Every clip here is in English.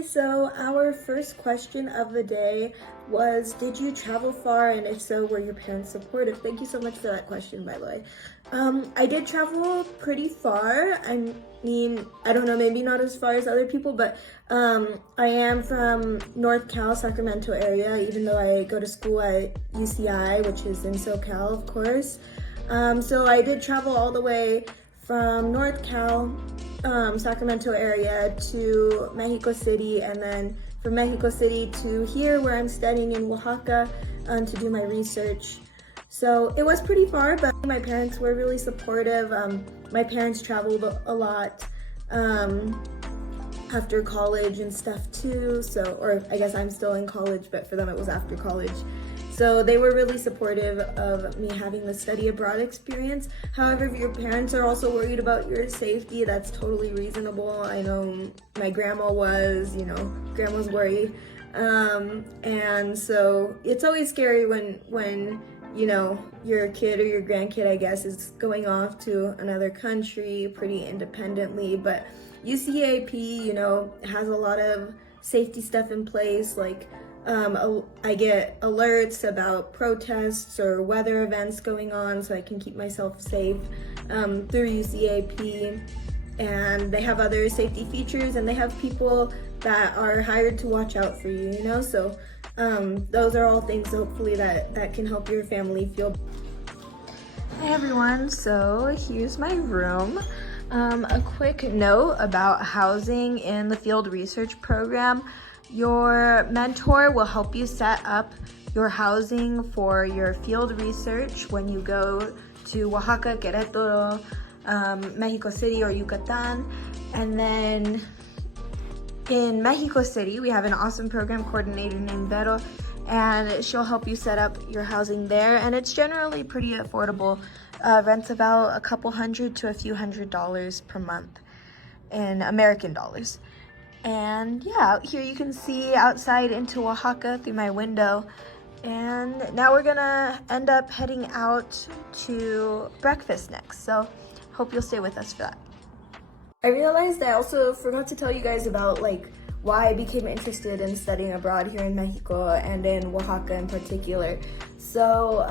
Hi, so our first question of the day was, did you travel far, and if so, were your parents supportive? Thank you so much for that question, by the way. I did travel pretty far. I mean, I don't know, maybe not as far as other people, but I am from North Cal, Sacramento area, even though I go to school at UCI, which is in SoCal, of course. So I did travel all the way from North Cal, Sacramento area to Mexico City, and then from Mexico City to here where I'm studying in Oaxaca to do my research. So it was pretty far, but my parents were really supportive. My parents traveled a lot after college and stuff too. So, or I guess I'm still in college, but for them it was after college. So they were really supportive of me having the study abroad experience. However, if your parents are also worried about your safety, that's totally reasonable. I know my grandma was, grandmas worry. And so it's always scary when your kid or your grandkid, I guess, is going off to another country pretty independently. But UCEAP, has a lot of safety stuff in place, like I get alerts about protests or weather events going on so I can keep myself safe through UCEAP. And they have other safety features, and they have people that are hired to watch out for you, So those are all things hopefully that can help your family feel. Hi everyone, so here's my room. A quick note about housing in the field research program. Your mentor will help you set up your housing for your field research when you go to Oaxaca, Querétaro, Mexico City, or Yucatan. And then in Mexico City, we have an awesome program coordinator named Vero, and she'll help you set up your housing there. And it's generally pretty affordable. Rent's about a couple hundred to a few $100s per month in American dollars. And yeah, out here you can see outside into Oaxaca through my window. And now we're gonna end up heading out to breakfast next. So hope you'll stay with us for that. I realized I also forgot to tell you guys about why I became interested in studying abroad here in Mexico and in Oaxaca in particular. So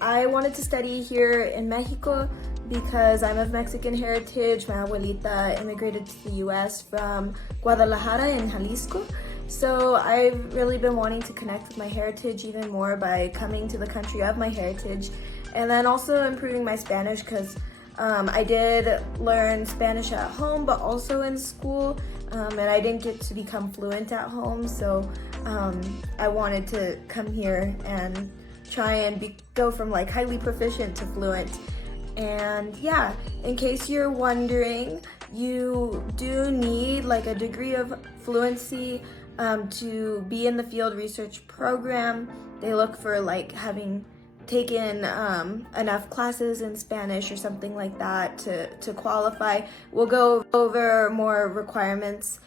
I wanted to study here in Mexico because I'm of Mexican heritage. My abuelita immigrated to the US from Guadalajara in Jalisco. So I've really been wanting to connect with my heritage even more by coming to the country of my heritage, and then also improving my Spanish because I did learn Spanish at home, but also in school, and I didn't get to become fluent at home. So I wanted to come here and try and go from highly proficient to fluent. And yeah, in case you're wondering, you do need a degree of fluency to be in the field research program. They look for having taken enough classes in Spanish or something like that to qualify. We'll go over more requirements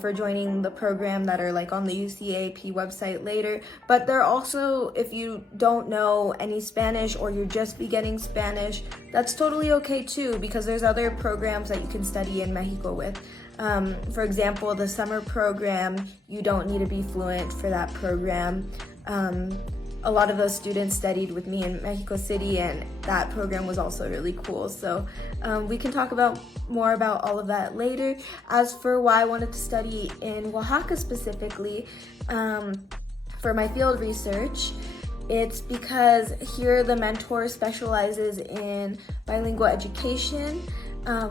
for joining the program that are on the UCEAP website later. But they're also, if you don't know any Spanish or you're just beginning Spanish, that's totally okay too, because there's other programs that you can study in Mexico with. For example, the summer program, you don't need to be fluent for that program. A lot of those students studied with me in Mexico City, and that program was also really cool. So we can talk more about all of that later. As for why I wanted to study in Oaxaca specifically for my field research, it's because here the mentor specializes in bilingual education,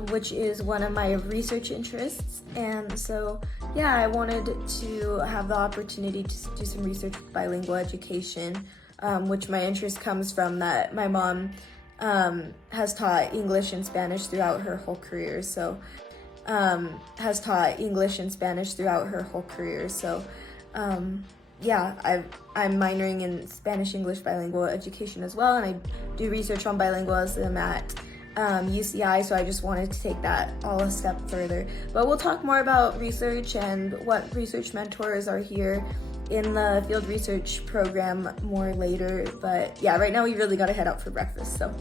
which is one of my research interests. And so, yeah, I wanted to have the opportunity to do some research with bilingual education, which my interest comes from that my mom has taught English and Spanish throughout her whole career. So, yeah, I'm minoring in Spanish-English bilingual education as well, and I do research on bilingualism at UCI, so I just wanted to take that all a step further. But we'll talk more about research and what research mentors are here in the field research program more later. But yeah, right now we really gotta head out for breakfast, so.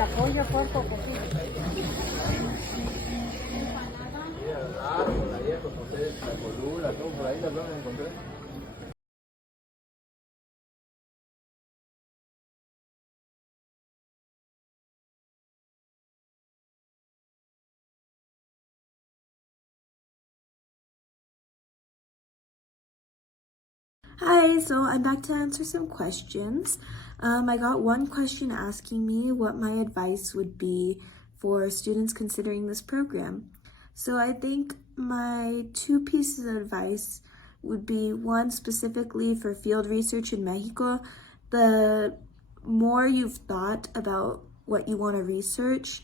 Apoyo porco cocido. Hi, so I'm back to answer some questions. I got one question asking me what my advice would be for students considering this program. So I think my two pieces of advice would be one specifically for field research in Mexico. The more you've thought about what you want to research,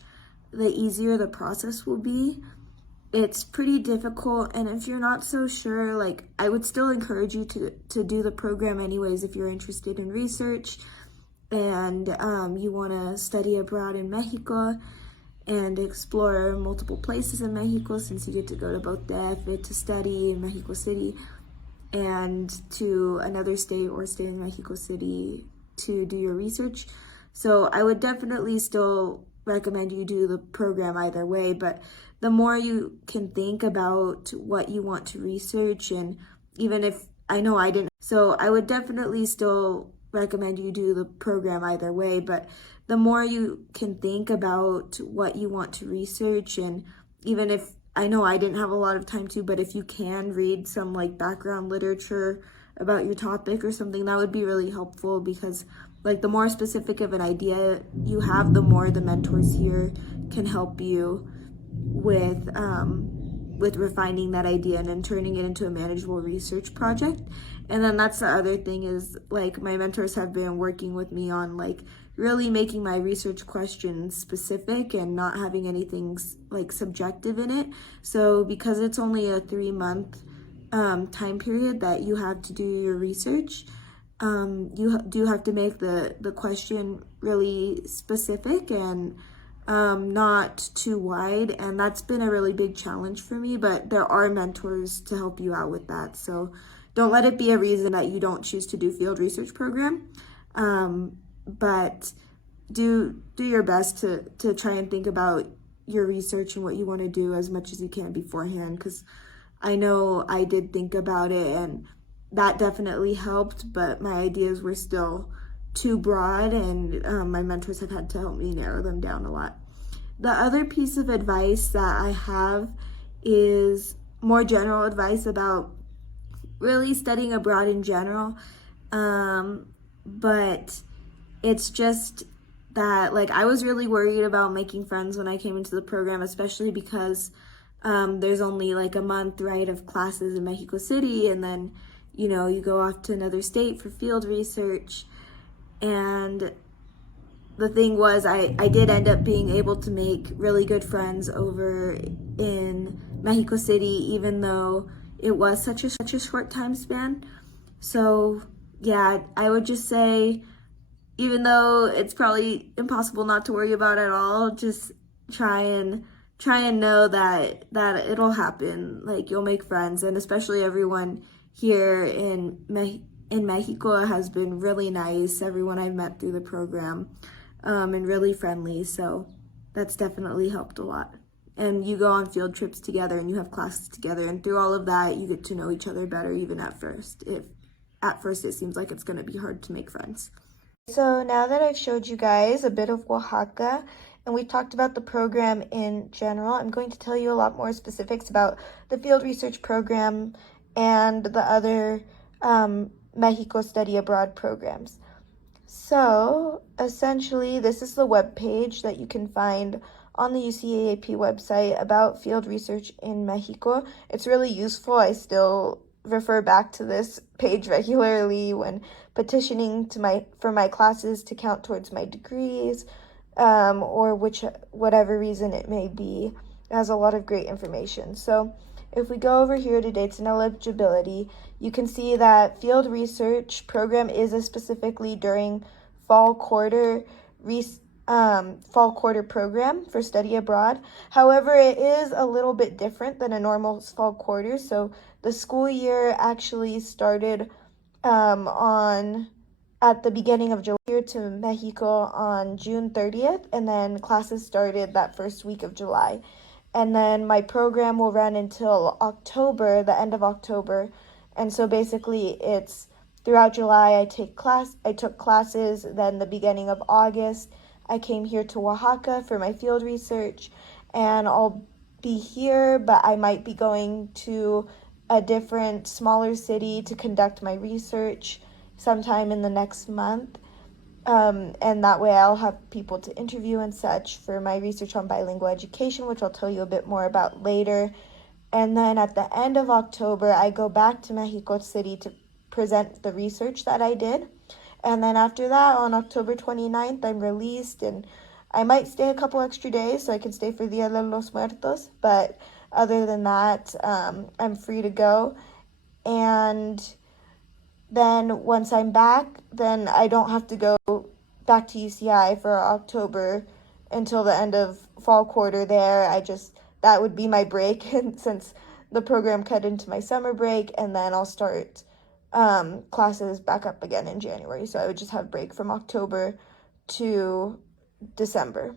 the easier the process will be. It's pretty difficult, and if you're not so sure, like, I would still encourage you to do the program anyways if you're interested in research and you want to study abroad in Mexico and explore multiple places in Mexico, since you get to go to both DF to study in Mexico City and to another state or stay in Mexico City to do your research. So I would definitely still recommend you do the program either way, but the more you can think about what you want to research, and even if I know I didn't, so I would definitely still recommend you do the program either way, but the more you can think about what you want to research, and even if I know I didn't have a lot of time to, but if you can read some like background literature about your topic or something, that would be really helpful, because like the more specific of an idea you have, the more the mentors here can help you with refining that idea and then turning it into a manageable research project. And then that's the other thing is, like, my mentors have been working with me on like really making my research questions specific and not having anything like subjective in it. So because it's only a 3-month time period that you have to do your research, you do have to make the question really specific and not too wide, and that's been a really big challenge for me, but there are mentors to help you out with that. So don't let it be a reason that you don't choose to do field research program, but do your best to try and think about your research and what you want to do as much as you can beforehand, because I know I did think about it and that definitely helped, but my ideas were still too broad, and my mentors have had to help me narrow them down a lot. The other piece of advice that I have is more general advice about really studying abroad in general, but it's just that, like, I was really worried about making friends when I came into the program, especially because there's only like a month, right, of classes in Mexico City, and then you go off to another state for field research. And the thing was, I did end up being able to make really good friends over in Mexico City, even though it was such a short time span. So yeah, I would just say, even though it's probably impossible not to worry about at all, just try and know that it'll happen. Like, you'll make friends, and especially everyone here in Mexico has been really nice. Everyone I've met through the program, and really friendly. So that's definitely helped a lot. And you go on field trips together and you have classes together, and through all of that, you get to know each other better, even at first. If at first it seems like it's going to be hard to make friends. So now that I've showed you guys a bit of Oaxaca and we've talked about the program in general, I'm going to tell you a lot more specifics about the field research program and the other Mexico Study Abroad programs. So essentially, this is the web page that you can find on the UCEAP website about field research in Mexico. It's really useful. I still refer back to this page regularly when petitioning for my classes to count towards my degrees, or whatever reason it may be. It has a lot of great information. So if we go over here to dates and eligibility, you can see that field research program is specifically during fall quarter program for study abroad. However, it is a little bit different than a normal fall quarter. So the school year actually started on at the beginning of July here to Mexico on June 30th, and then classes started that first week of July. And then my program will run until October, the end of October. And so basically it's throughout July I took classes, then the beginning of August I came here to Oaxaca for my field research, and I'll be here, but I might be going to a different smaller city to conduct my research sometime in the next month. And that way I'll have people to interview and such for my research on bilingual education, which I'll tell you a bit more about later. And then at the end of October, I go back to Mexico City to present the research that I did. And then after that, on October 29th, I'm released, and I might stay a couple extra days so I can stay for Dia de los Muertos. But other than that, I'm free to go. And then once I'm back, then I don't have to go back to UCI for October until the end of fall quarter there. That would be my break, and since the program cut into my summer break, and then I'll start classes back up again in January. So I would just have break from October to December.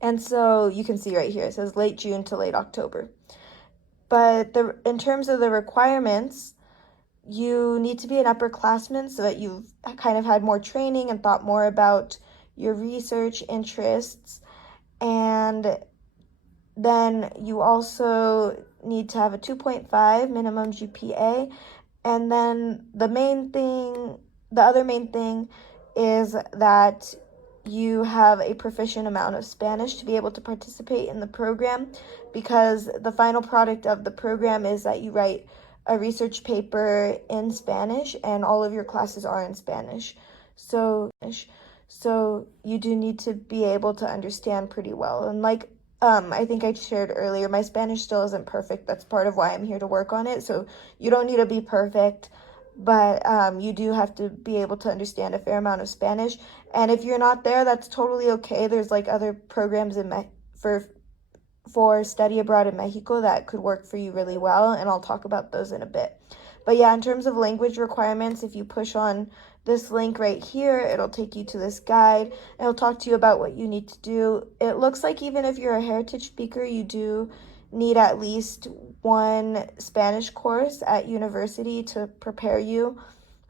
And so you can see right here, it says late June to late October. But in terms of the requirements, you need to be an upperclassman so that you've kind of had more training and thought more about your research interests. And then you also need to have a 2.5 minimum GPA. And then the other main thing is that you have a proficient amount of Spanish to be able to participate in the program, because the final product of the program is that you write a research paper in Spanish, and all of your classes are in Spanish. So you do need to be able to understand pretty well. And I think I shared earlier, my Spanish still isn't perfect. That's part of why I'm here to work on it. So you don't need to be perfect, but you do have to be able to understand a fair amount of Spanish. And if you're not there, that's totally okay. There's other programs for study abroad in Mexico that could work for you really well, and I'll talk about those in a bit. But yeah, in terms of language requirements, if you push on this link right here, it'll take you to this guide. It'll talk to you about what you need to do. It looks like even if you're a heritage speaker, you do need at least one Spanish course at university to prepare you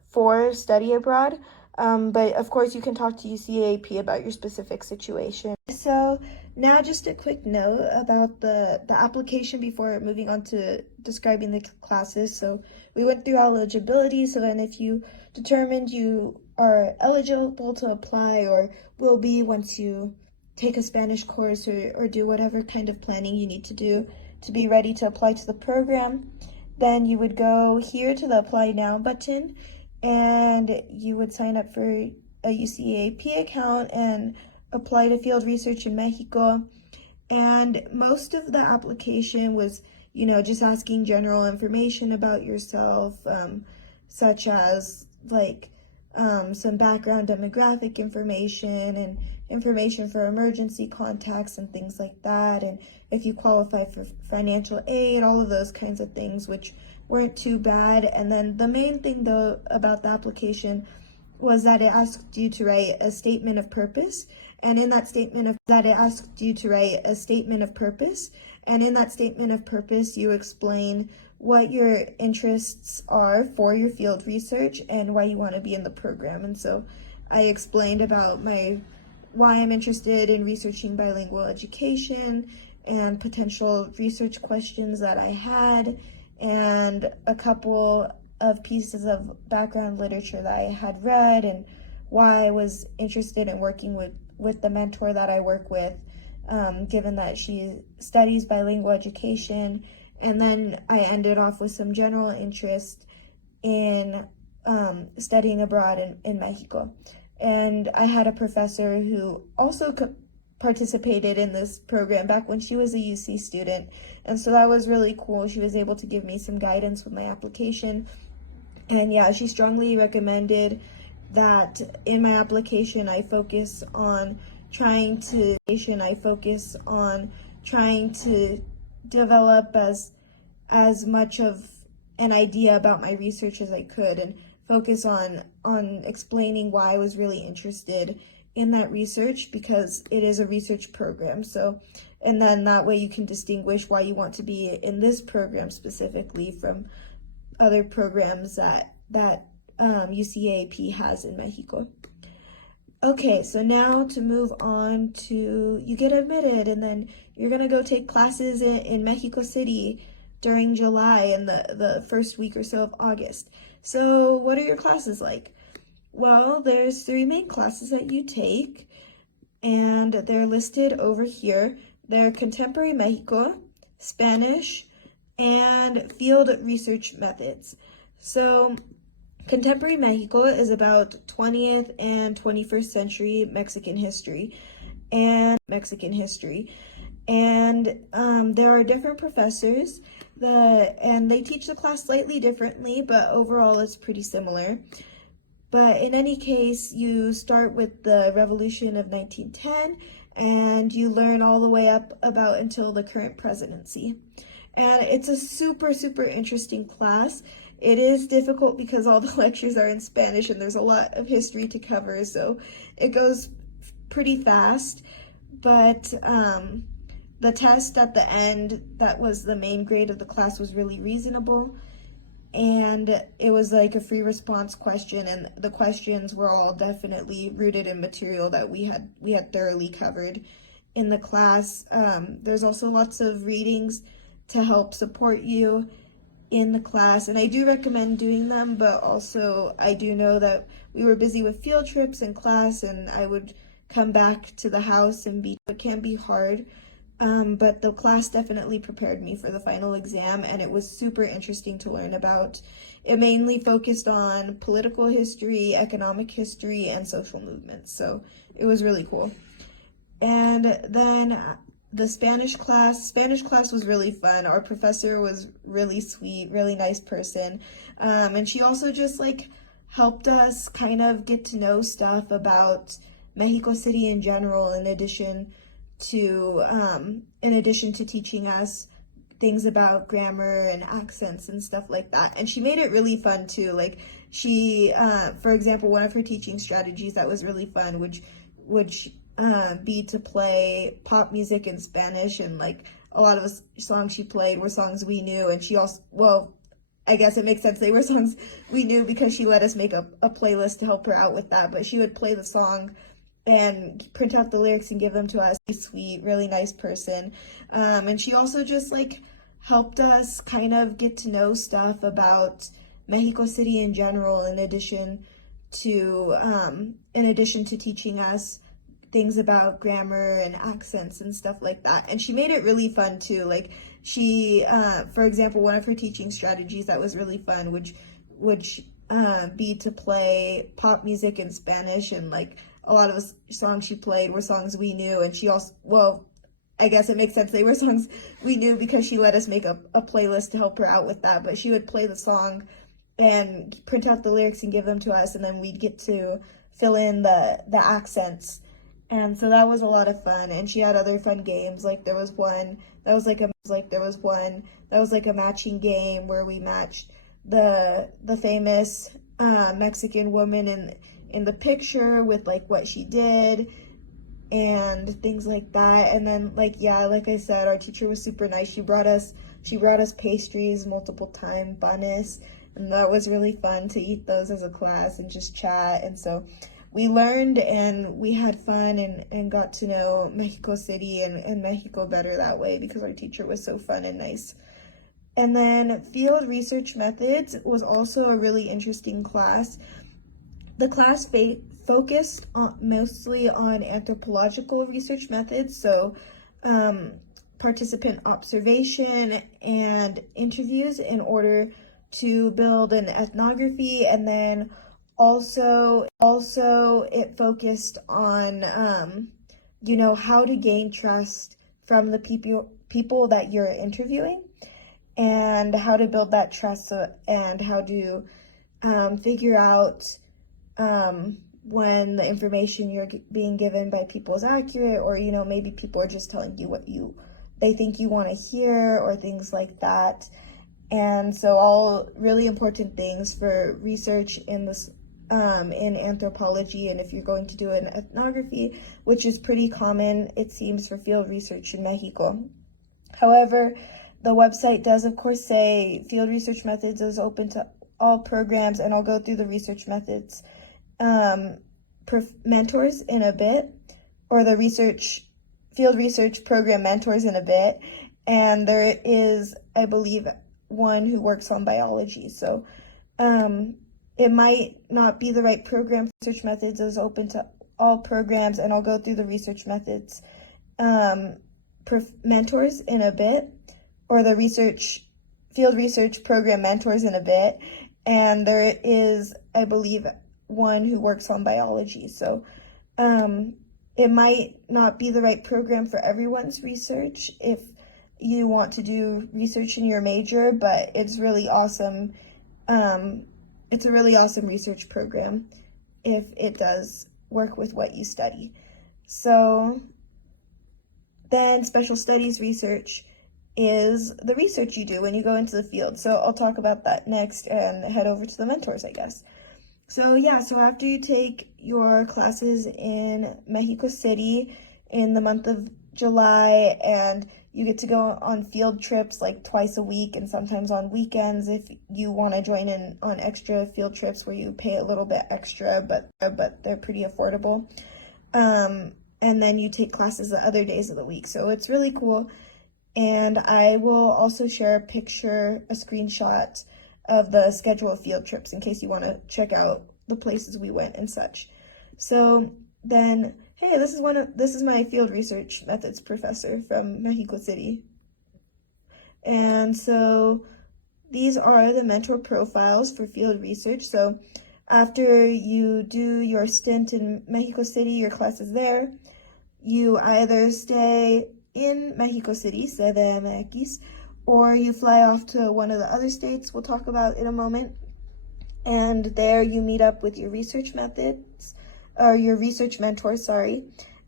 for study abroad. But of course, you can talk to UCEAP about your specific situation. So now just a quick note about the application before moving on to describing the classes. So we went through eligibility, so then if you determined you are eligible to apply or will be once you take a Spanish course or do whatever kind of planning you need to do to be ready to apply to the program, then you would go here to the Apply Now button, and you would sign up for a UCEAP account and apply to field research in Mexico. And most of the application was, just asking general information about yourself, such as some background demographic information and information for emergency contacts and things like that, and if you qualify for financial aid, all of those kinds of things, which weren't too bad. And then the main thing though about the application was that it asked you to write a statement of purpose, and in that statement of purpose you explain what your interests are for your field research and why you want to be in the program. And so I explained about why I'm interested in researching bilingual education and potential research questions that I had, and a couple of pieces of background literature that I had read, and why I was interested in working with the mentor that I work with, given that she studies bilingual education. And then I ended off with some general interest in studying abroad in Mexico. And I had a professor who also participated in this program back when she was a UC student. And so that was really cool. She was able to give me some guidance with my application. And yeah, she strongly recommended that in my application I focus on trying to develop as much of an idea about my research as I could, and focus on explaining why I was really interested in that research, because it is a research program. So, and then that way you can distinguish why you want to be in this program specifically from other programs that UCEAP has in Mexico. Okay, so now to move on to, you get admitted, and then you're gonna go take classes in Mexico City during July and the first week or so of August. So what are your classes like? Well, there's 3 main classes that you take, and they're listed over here. They're Contemporary Mexico, Spanish, and Field Research Methods. So Contemporary Mexico is about 20th and 21st century Mexican history, and there are different professors, and they teach the class slightly differently, but overall it's pretty similar. But in any case, you start with the Revolution of 1910, and you learn all the way up about until the current presidency. And it's a super, super interesting class. It is difficult because all the lectures are in Spanish and there's a lot of history to cover, so it goes pretty fast. But the test at the end, that was the main grade of the class, was really reasonable. And it was like a free response question, and the questions were all definitely rooted in material that we had thoroughly covered in the class. There's also lots of readings to help support you in the class, and I do recommend doing them, but also I do know that we were busy with field trips in class, and I would come back to the house and it can be hard. But the class definitely prepared me for the final exam, and it was super interesting to learn about. It mainly focused on political history, economic history, and social movements, so it was really cool. And then the Spanish class was really fun. Our professor was really sweet, really nice person, and she also just helped us kind of get to know stuff about Mexico City in general, in addition to teaching us things about grammar and accents and stuff like that. And she made it really fun too. For example, one of her teaching strategies that was really fun would be to play pop music in Spanish, and a lot of the songs she played were songs we knew, and she also, well, I guess it makes sense they were songs we knew because she let us make a playlist to help her out with that. But she would play the song and print out the lyrics and give them to us. Sweet, really nice person. And she also just helped us kind of get to know stuff about Mexico City in general, in addition to teaching us things about grammar and accents and stuff like that. And she made it really fun too. For example, one of her teaching strategies that was really fun would be to play pop music in Spanish, and a lot of the songs she played were songs we knew, and she also, well, I guess it makes sense they were songs we knew because she let us make a playlist to help her out with that. But she would play the song and print out the lyrics and give them to us, and then we'd get to fill in the accents. And so that was a lot of fun. And she had other fun games. There was one that was a matching game where we matched the famous Mexican woman in the picture with what she did and things like that. And then like I said, our teacher was super nice. She brought us pastries multiple times, panes, and that was really fun to eat those as a class and just chat. And so we learned and we had fun and got to know Mexico City and Mexico better that way because our teacher was so fun and nice. And then Field Research Methods was also a really interesting class. The class focused mostly on anthropological research methods, so participant observation and interviews in order to build an ethnography, and then also it focused on how to gain trust from the people that you're interviewing, and how to build that trust, and how to figure out when the information you're being given by people is accurate, or maybe people are just telling you what they think you want to hear, or things like that. And so all really important things for research in this in anthropology, and if you're going to do an ethnography, which is pretty common, it seems, for field research in Mexico. However, the website does, of course, say field research methods is open to all programs, and I'll go through the research methods mentors in a bit, or the field research program mentors in a bit, and there is, I believe, one who works on biology. So it might not be the right program. Research methods is open to all programs, and I'll go through the research methods mentors in a bit, or the field research program mentors in a bit, and there is, I believe, one who works on biology. So it might not be the right program for everyone's research if you want to do research in your major, but it's really awesome. It's a really awesome research program if it does work with what you study. So then special studies research is the research you do when you go into the field. So I'll talk about that next and head over to the mentors, I guess. So yeah, so after you take your classes in Mexico City in the month of July, and you get to go on field trips like twice a week and sometimes on weekends if you want to join in on extra field trips where you pay a little bit extra, but they're pretty affordable. And then you take classes the other days of the week. So it's really cool. And I will also share a screenshot of the schedule of field trips in case you want to check out the places we went and such. So then, hey, this is my field research methods professor from Mexico City. And so these are the mentor profiles for field research. So after you do your stint in Mexico City, your classes there, you either stay in Mexico City, CDMX, or you fly off to one of the other states we'll talk about in a moment. And there you meet up with your research methods, or your research mentors,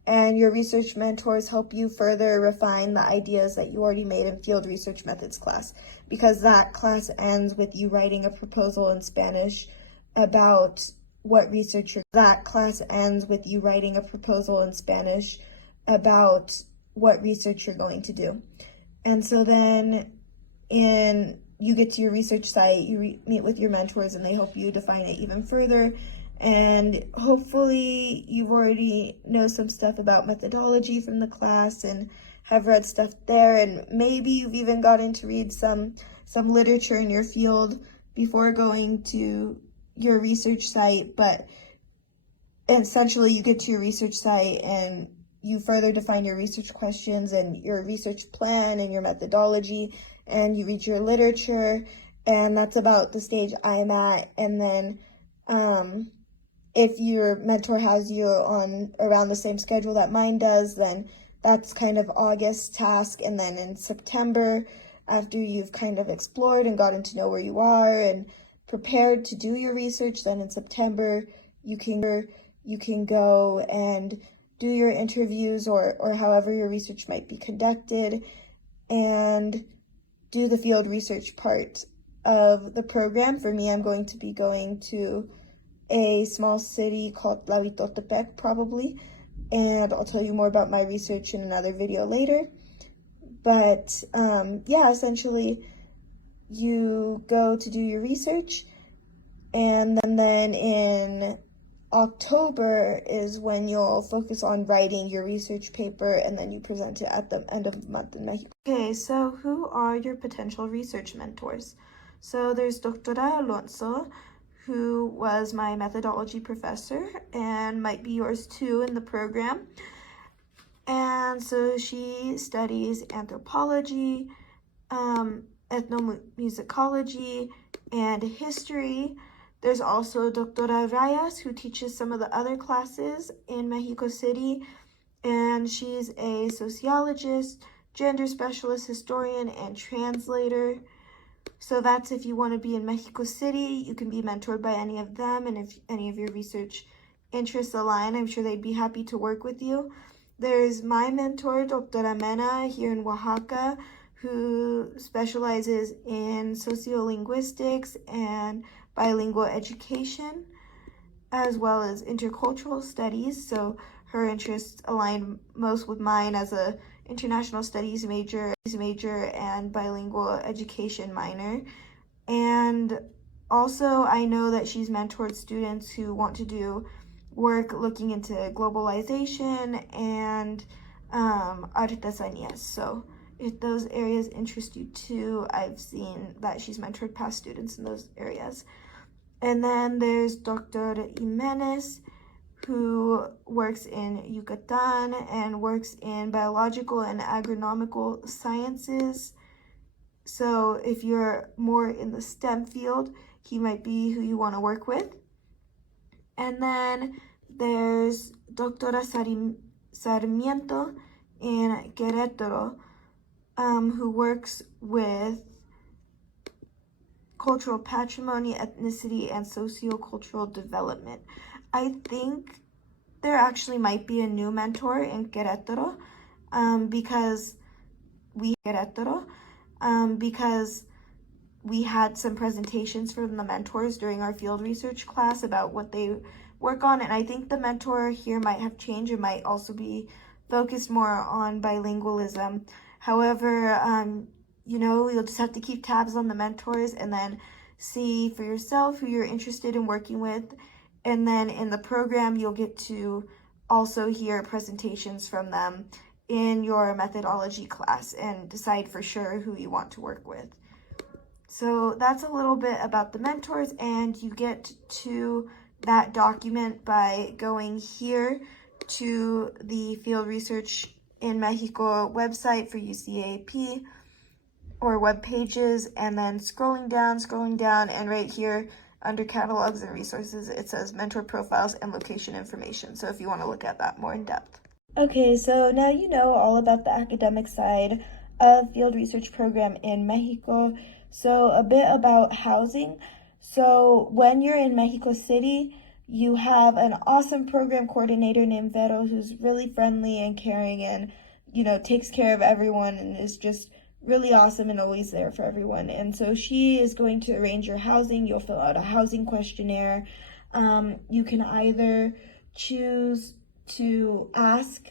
and your research mentors help you further refine the ideas that you already made in field research methods class, because that class ends with you writing a proposal in Spanish about what research you're going to do. And so then you get to your research site, you meet with your mentors, and they help you define it even further. And hopefully you've already know some stuff about methodology from the class and have read stuff there, and maybe you've even gotten to read some literature in your field before going to your research site. But essentially you get to your research site and you further define your research questions and your research plan and your methodology, and you read your literature, and that's about the stage I'm at. And then if your mentor has you on around the same schedule that mine does, then that's kind of August task. And then in September, after you've kind of explored and gotten to know where you are and prepared to do your research, then in September you can go and do your interviews or however your research might be conducted, and do the field research part of the program. For me, I'm going to be going to a small city called Tlahuitotepec probably, and I'll tell you more about my research in another video later. But yeah, essentially you go to do your research, and then in October is when you'll focus on writing your research paper, and then you present it at the end of the month in Mexico. Okay, so who are your potential research mentors? So there's Doctora Alonso, who was my methodology professor and might be yours too in the program. And so she studies anthropology, ethnomusicology, and history. There's also Doctora Rayas, who teaches some of the other classes in Mexico City, and she's a sociologist, gender specialist, historian, and translator. So that's if you want to be in Mexico City, you can be mentored by any of them, and if any of your research interests align, I'm sure they'd be happy to work with you. There's my mentor, Doctora Mena, here in Oaxaca, who specializes in sociolinguistics and bilingual education, as well as intercultural studies. So her interests align most with mine as a international studies major and bilingual education minor. And also I know that she's mentored students who want to do work looking into globalization and artesanías. So if those areas interest you too, I've seen that she's mentored past students in those areas. And then there's Dr. Jimenez, who works in Yucatan and works in biological and agronomical sciences. So if you're more in the STEM field, he might be who you want to work with. And then there's Doctora Sarmiento in Querétaro, who works with cultural patrimony, ethnicity, and sociocultural development. I think there actually might be a new mentor in Querétaro, because we had some presentations from the mentors during our field research class about what they work on, and I think the mentor here might have changed. It might also be focused more on bilingualism. However, you'll just have to keep tabs on the mentors and then see for yourself who you're interested in working with. And then in the program, you'll get to also hear presentations from them in your methodology class and decide for sure who you want to work with. So that's a little bit about the mentors, and you get to that document by going here to the Field Research in Mexico website for UCEAP or web pages, and then scrolling down, and right here under catalogs and resources, it says mentor profiles and location information. So if you want to look at that more in depth. Okay, so now you know all about the academic side of field research program in Mexico. So a bit about housing. So when you're in Mexico City, you have an awesome program coordinator named Vero, who's really friendly and caring and, takes care of everyone and is just really awesome and always there for everyone. And so she is going to arrange your housing. You'll fill out a housing questionnaire. You can either choose to ask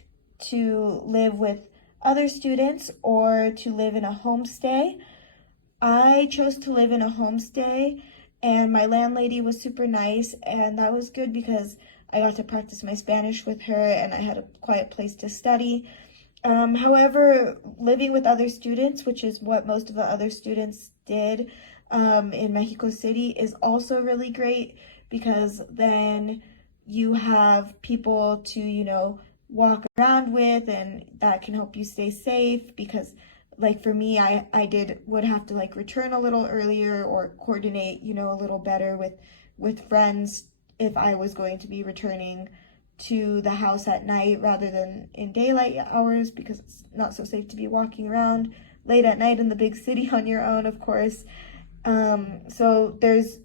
to live with other students or to live in a homestay. I chose to live in a homestay, and my landlady was super nice, and that was good because I got to practice my Spanish with her and I had a quiet place to study. However, living with other students, which is what most of the other students did in Mexico City, is also really great because then you have people to, walk around with, and that can help you stay safe because for me, I would have to return a little earlier or coordinate, a little better with friends if I was going to be returning to the house at night rather than in daylight hours, because it's not so safe to be walking around late at night in the big city on your own, of course. So there's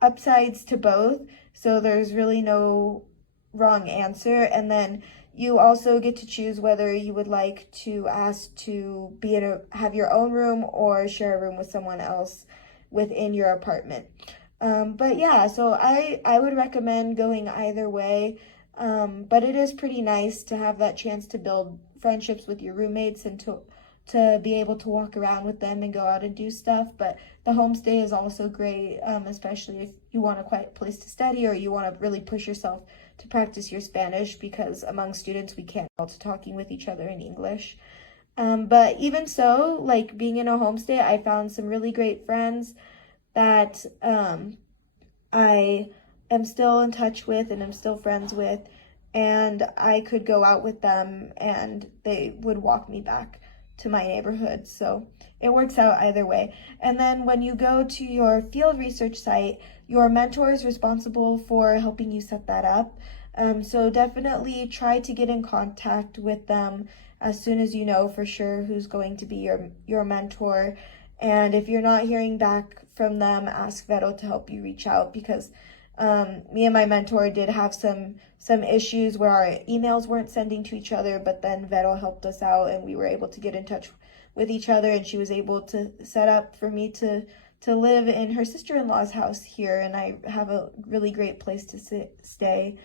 upsides to both. So there's really no wrong answer. And then you also get to choose whether you would like to ask to have your own room or share a room with someone else within your apartment. But yeah, so I would recommend going either way. But it is pretty nice to have that chance to build friendships with your roommates and to be able to walk around with them and go out and do stuff. But the homestay is also great, especially if you want a quiet place to study or you want to really push yourself to practice your Spanish, because among students we can't go to talking with each other in English. But even so, being in a homestay, I found some really great friends that I am still in touch with and am still friends with, and I could go out with them and they would walk me back to my neighborhood. So it works out either way. And then when you go to your field research site, your mentor is responsible for helping you set that up. So definitely try to get in contact with them as soon as you know for sure who's going to be your mentor. And if you're not hearing back from them, ask Vero to help you reach out, because Me and my mentor did have some issues where our emails weren't sending to each other, but then Vero helped us out and we were able to get in touch with each other, and she was able to set up for me to live in her sister-in-law's house here, and I have a really great place to stay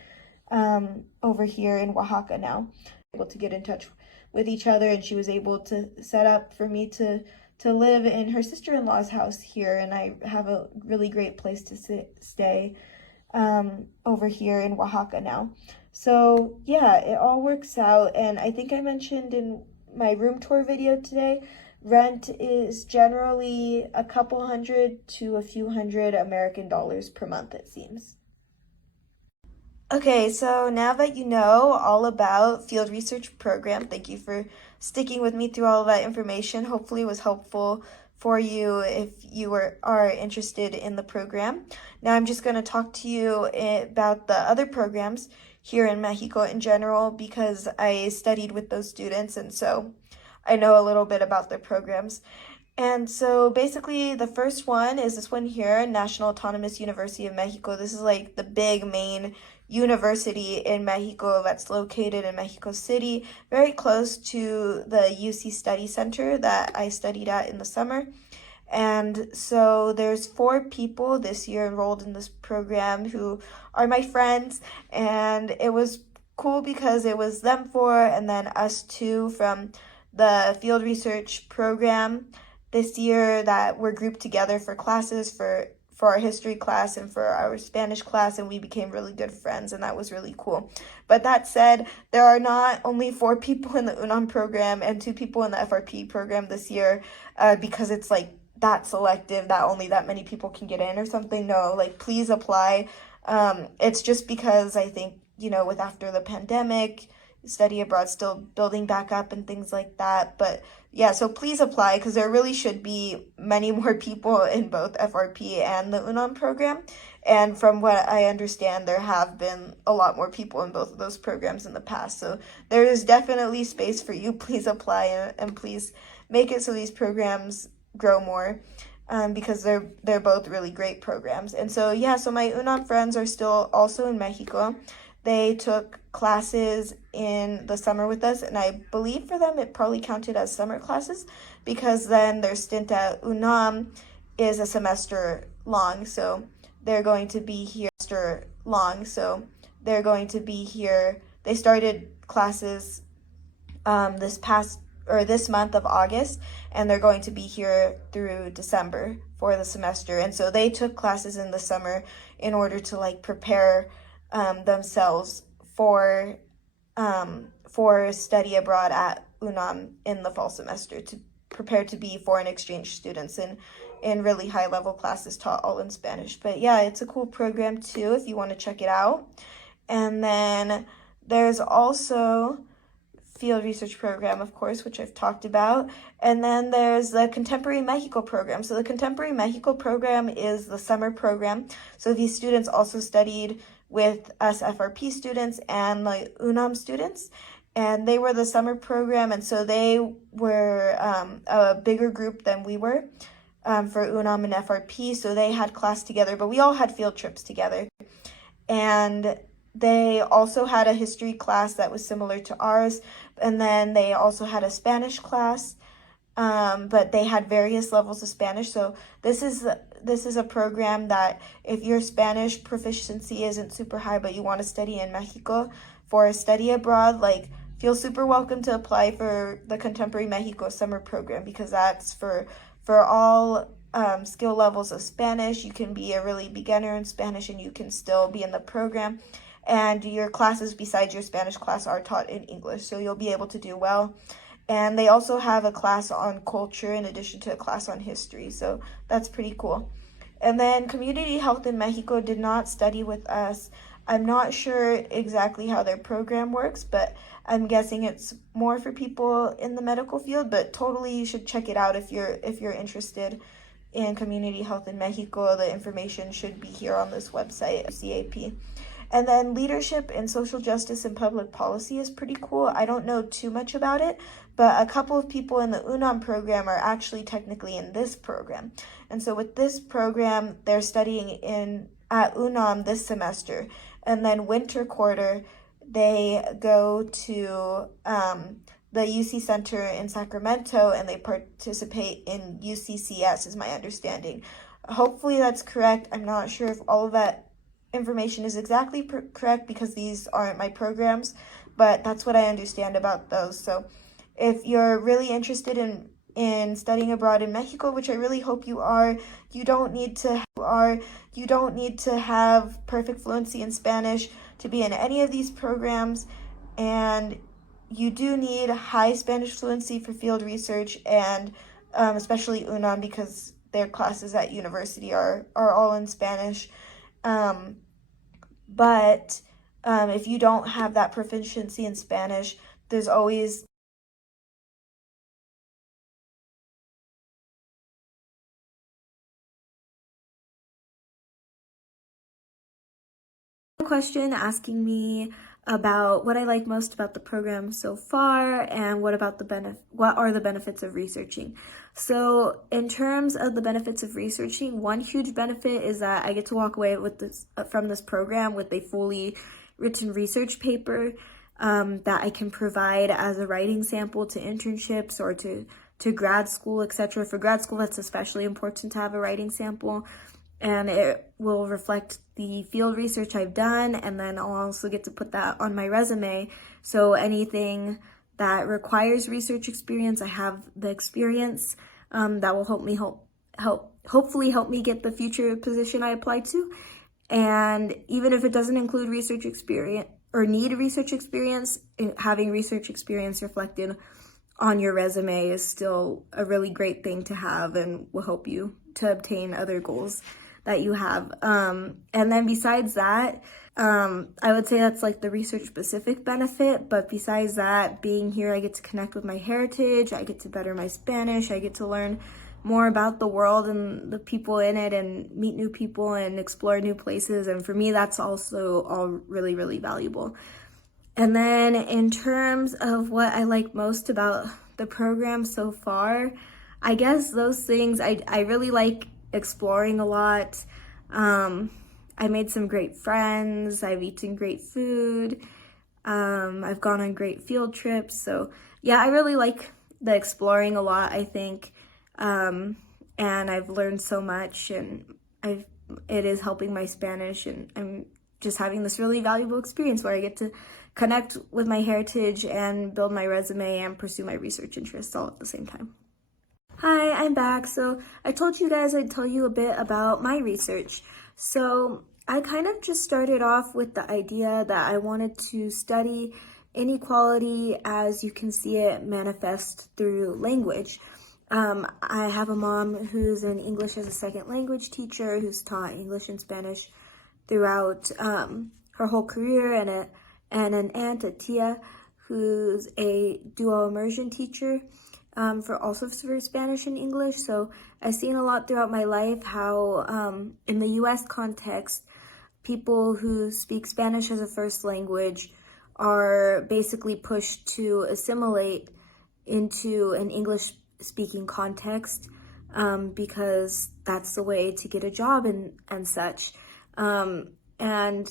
over here in Oaxaca now. Able to get in touch with each other, and she was able to set up for me to live in her sister-in-law's house here, and I have a really great place to stay over here in Oaxaca now. So yeah, it all works out, and I think I mentioned in my room tour video today, rent is generally a couple hundred to a few hundred American dollars per month, it seems. Okay, so now that you know all about field research program, thank you for sticking with me through all of that information. Hopefully it was helpful for you if you are interested in the program. Now I'm just going to talk to you about the other programs here in Mexico in general, because I studied with those students, and so I know a little bit about their programs. And so basically the first one is this one here, National Autonomous University of Mexico. This is like the big main university in Mexico that's located in Mexico City, very close to the UC Study Center that I studied at in the summer. And so there's 4 people this year enrolled in this program who are my friends, and it was cool because it was them 4 and then us 2 from the field research program this year that were grouped together for classes for our history class and for our Spanish class, and we became really good friends, and that was really cool. But that said, there are not only 4 people in the UNAM program and 2 people in the FRP program this year because it's like that selective that only that many people can get in or something. No, like please apply. It's just because I think, you know, with after the pandemic, study abroad still building back up and things like that. But yeah, so please apply because there really should be many more people in both FRP and the UNAM program. And from what I understand, there have been a lot more people in both of those programs in the past. So there is definitely space for you. Please apply and please make it so these programs grow more, because they're both really great programs. And so yeah, so my UNAM friends are still also in Mexico. They took classes in the summer with us, and I believe for them it probably counted as summer classes because then their stint at UNAM is a semester long, so they're going to be here They started classes this month of August, and they're going to be here through December for the semester. And so they took classes in the summer in order to like prepare themselves for study abroad at UNAM in the fall semester, to prepare to be foreign exchange students in really high level classes taught all in Spanish. But yeah, it's a cool program too if you want to check it out. And then there's also field research program, of course, which I've talked about. And then there's the Contemporary Mexico program. So the Contemporary Mexico program is the summer program. So these students also studied with us FRP students and the UNAM students, and they were the summer program, and so they were a bigger group than we were for UNAM and FRP, so they had class together, but we all had field trips together. And they also had a history class that was similar to ours, and then they also had a Spanish class, but they had various levels of Spanish. So this is a program that if your Spanish proficiency isn't super high, but you want to study in Mexico for a study abroad, like feel super welcome to apply for the Contemporary Mexico summer program, because that's for all skill levels of Spanish. You can be a really beginner in Spanish and you can still be in the program. And your classes besides your Spanish class are taught in English, so you'll be able to do well. And they also have a class on culture in addition to a class on history, so that's pretty cool. And then Community Health in Mexico did not study with us. I'm not sure exactly how their program works, but I'm guessing it's more for people in the medical field, but totally you should check it out if you're interested in Community Health in Mexico. The information should be here on this website, UCEAP. And then Leadership in Social Justice and Public Policy is pretty cool. I don't know too much about it, but a couple of people in the UNAM program are actually technically in this program. And so with this program, they're studying in at UNAM this semester. And then winter quarter, they go to the UC Center in Sacramento and they participate in UCCS, is my understanding. Hopefully that's correct. I'm not sure if all of that information is exactly correct because these aren't my programs, but that's what I understand about those. So if you're really interested in studying abroad in Mexico, which I really hope you are, you don't need to have perfect fluency in Spanish to be in any of these programs, and you do need high Spanish fluency for field research and especially UNAM because their classes at university are all in Spanish. But if you don't have that proficiency in Spanish, there's always a question asking me about what I like most about the program so far and what are the benefits of researching. So in terms of the benefits of researching, one huge benefit is that I get to walk away with from this program with a fully written research paper that I can provide as a writing sample to internships or to grad school, etc. For grad school, that's especially important to have a writing sample, and it will reflect the field research I've done, and then I'll also get to put that on my resume. So anything that requires research experience, I have the experience that will hopefully help me get the future position I applied to. And even if it doesn't include research experience or need research experience, having research experience reflected on your resume is still a really great thing to have and will help you to obtain other goals that you have. And then besides that, I would say that's like the research specific benefit, but besides that, being here, I get to connect with my heritage, I get to better my Spanish, I get to learn more about the world and the people in it and meet new people and explore new places. And for me, that's also all really, really valuable. And then in terms of what I like most about the program so far, I guess those things, I really like exploring a lot. I made some great friends, I've eaten great food, I've gone on great field trips. So yeah, I really like the exploring a lot, I think. And I've learned so much, and it is helping my Spanish, and I'm just having this really valuable experience where I get to connect with my heritage and build my resume and pursue my research interests all at the same time. Hi, I'm back. So I told you guys I'd tell you a bit about my research. So I kind of just started off with the idea that I wanted to study inequality as you can see it manifest through language. I have a mom who's an English as a second language teacher who's taught English and Spanish throughout her whole career, and an aunt, a tia, who's a dual immersion teacher for Spanish and English. So I've seen a lot throughout my life how in the US context, people who speak Spanish as a first language are basically pushed to assimilate into an English speaking context because that's the way to get a job and such. And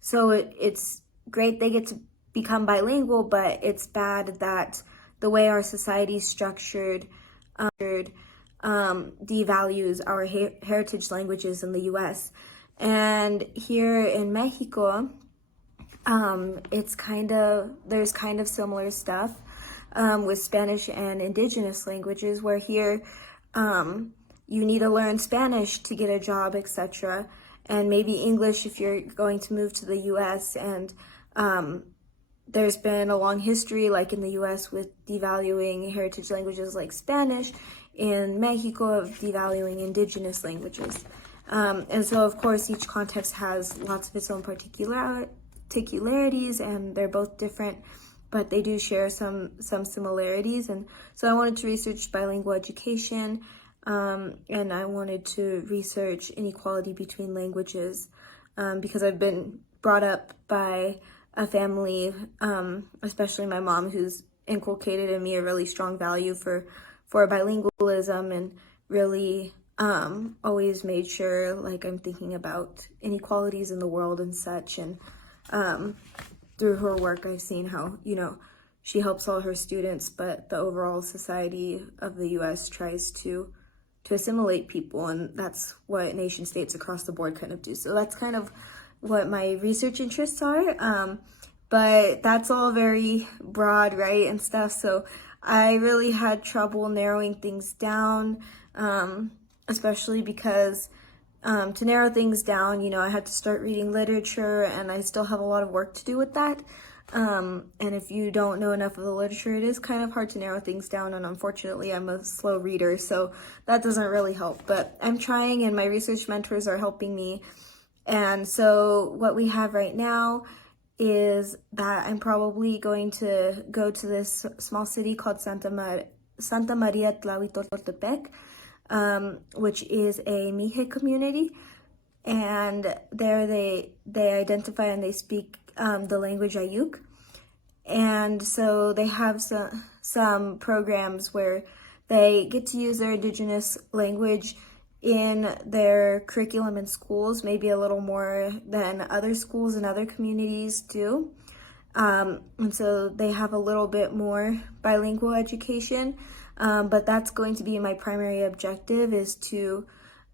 so it's great they get to become bilingual, but it's bad that the way our society's structured devalues our heritage languages in the US. And here in Mexico, there's kind of similar stuff with Spanish and indigenous languages, where here you need to learn Spanish to get a job, etc., and maybe English if you're going to move to the US. And there's been a long history, like in the US, with devaluing heritage languages like Spanish, in Mexico of devaluing indigenous languages. And so, of course, each context has lots of its own particularities, and they're both different, but they do share some similarities. And so I wanted to research bilingual education, and I wanted to research inequality between languages, because I've been brought up by a family, especially my mom, who's inculcated in me a really strong value for bilingualism and really always made sure like I'm thinking about inequalities in the world and such. And through her work, I've seen how, you know, she helps all her students, but the overall society of the US tries to assimilate people, and that's what nation states across the board kind of do. So that's kind of what my research interests are. But that's all very broad, right, and stuff. So I really had trouble narrowing things down, especially because to narrow things down, you know, I had to start reading literature, and I still have a lot of work to do with that. And if you don't know enough of the literature, it is kind of hard to narrow things down, and unfortunately I'm a slow reader, so that doesn't really help. But I'm trying, and my research mentors are helping me. And so what we have right now is that I'm probably going to go to this small city called Santa Maria Tlahuitoltepec, which is a Mije community. And there they identify and they speak the language Ayuk. And so they have some programs where they get to use their indigenous language in their curriculum in schools, maybe a little more than other schools and other communities do. And so they have a little bit more bilingual education, but that's going to be my primary objective, is to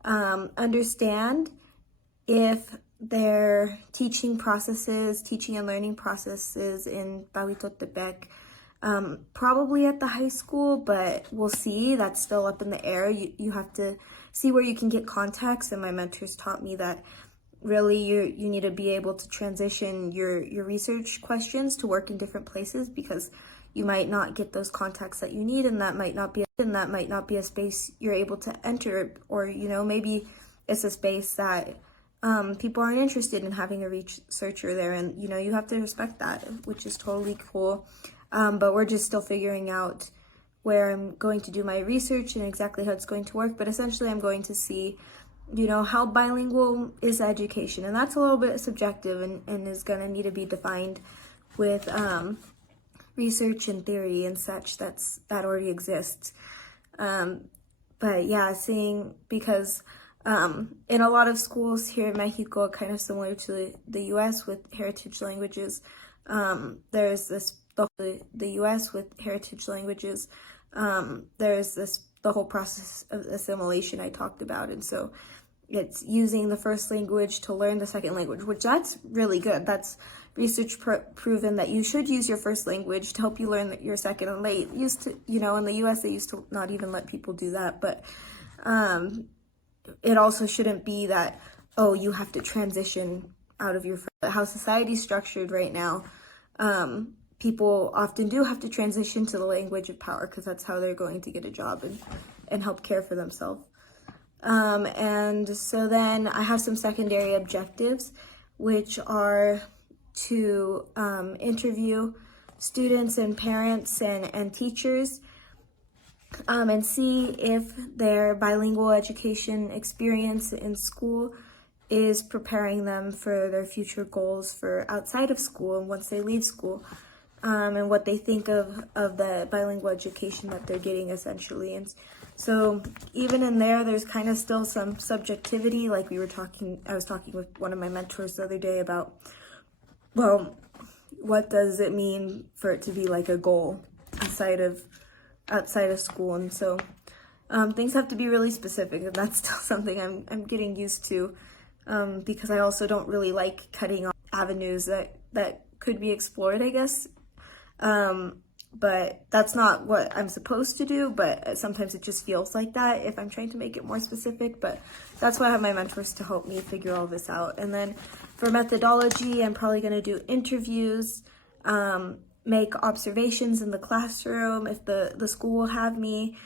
understand if their teaching and learning processes in Tlahuitoltepec, probably at the high school, but we'll see. That's still up in the air. You have to see where you can get contacts, and my mentors taught me that really you need to be able to transition your research questions to work in different places, because you might not get those contacts that you need, and that might not be a space you're able to enter, or, you know, maybe it's a space that people aren't interested in having a researcher there, and, you know, you have to respect that, which is totally cool. But we're just still figuring out where I'm going to do my research and exactly how it's going to work. But essentially I'm going to see, you know, how bilingual is education, and that's a little bit subjective and is going to need to be defined with research and theory and such that already exists. But yeah, because in a lot of schools here in Mexico, kind of similar to the US with heritage languages, there's the US with heritage languages, there's the whole process of assimilation I talked about. And so it's using the first language to learn the second language, which that's really good. That's research proven that you should use your first language to help you learn your second. And they used to, you know, in the US, they used to not even let people do that. But it also shouldn't be that, oh, you have to transition out of your, how society's structured right now. People often do have to transition to the language of power, because that's how they're going to get a job and help care for themselves. And so then I have some secondary objectives, which are to interview students and parents and teachers, and see if their bilingual education experience in school is preparing them for their future goals for outside of school and once they leave school, and what they think of the bilingual education that they're getting, essentially. And so even in there's kind of still some subjectivity. Like I was talking with one of my mentors the other day about, well, what does it mean for it to be like a goal outside of school? And so things have to be really specific, and that's still something I'm getting used to, because I also don't really like cutting off avenues that could be explored, I guess. But that's not what I'm supposed to do, but sometimes it just feels like that if I'm trying to make it more specific. But that's why I have my mentors to help me figure all this out. And then for methodology, I'm probably going to do interviews, make observations in the classroom if the school will have me,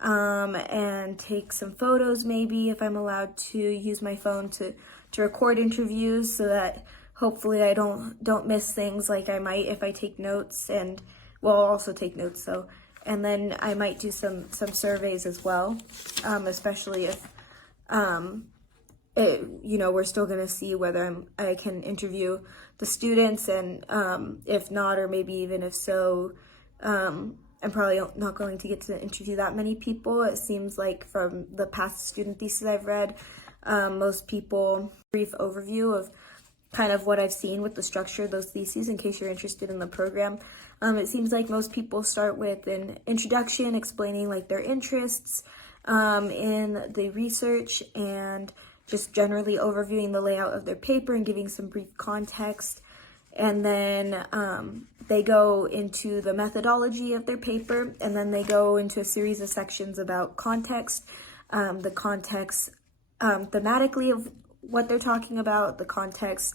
and take some photos, maybe, if I'm allowed to use my phone to record interviews, so that hopefully I don't miss things like I might if I take notes. And well, I'll also take notes, so. And then I might do some surveys as well, especially if we're still going to see whether I can interview the students, and if not, or maybe even if so, I'm probably not going to get to interview that many people. It seems like from the past student theses I've read, most people, brief overview of kind of what I've seen with the structure of those theses in case you're interested in the program. It seems like most people start with an introduction explaining like their interests in the research and just generally overviewing the layout of their paper and giving some brief context. And then they go into the methodology of their paper, and then they go into a series of sections about context, the context thematically of what they're talking about, the context,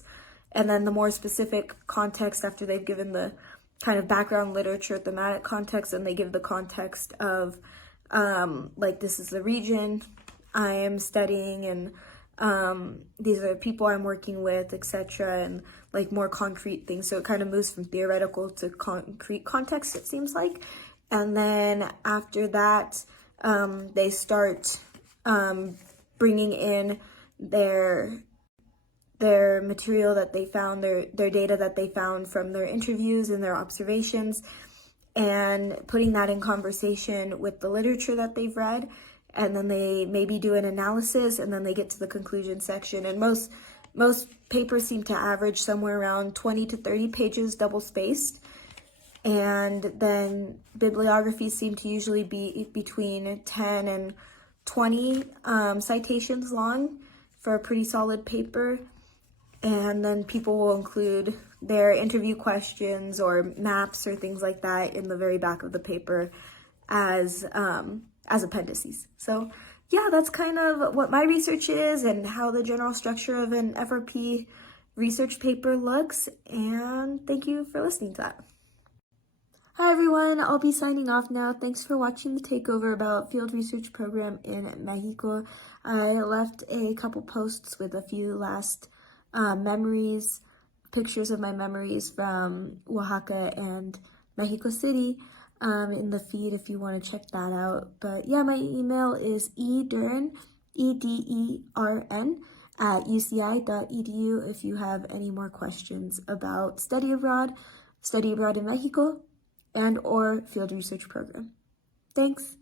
and then the more specific context after they've given the kind of background literature, thematic context, and they give the context of like, this is the region I am studying, and these are the people I'm working with, etc., and like more concrete things. So it kind of moves from theoretical to concrete context, it seems like. And then after that, they start bringing in their material that they found, their data that they found from their interviews and their observations, and putting that in conversation with the literature that they've read. And then they maybe do an analysis, and then they get to the conclusion section. And most papers seem to average somewhere around 20 to 30 pages double spaced. And then bibliographies seem to usually be between 10 and 20 citations long for a pretty solid paper. And then people will include their interview questions or maps or things like that in the very back of the paper as appendices. So yeah, that's kind of what my research is and how the general structure of an FRP research paper looks. And thank you for listening to that. Hi everyone, I'll be signing off now. Thanks for watching the takeover about field research program in Mexico. I left a couple posts with a few last memories, pictures of my memories from Oaxaca and Mexico City in the feed if you want to check that out. But yeah, my email is edern, EDERN, @uci.edu if you have any more questions about study abroad in Mexico, and or field research program. Thanks.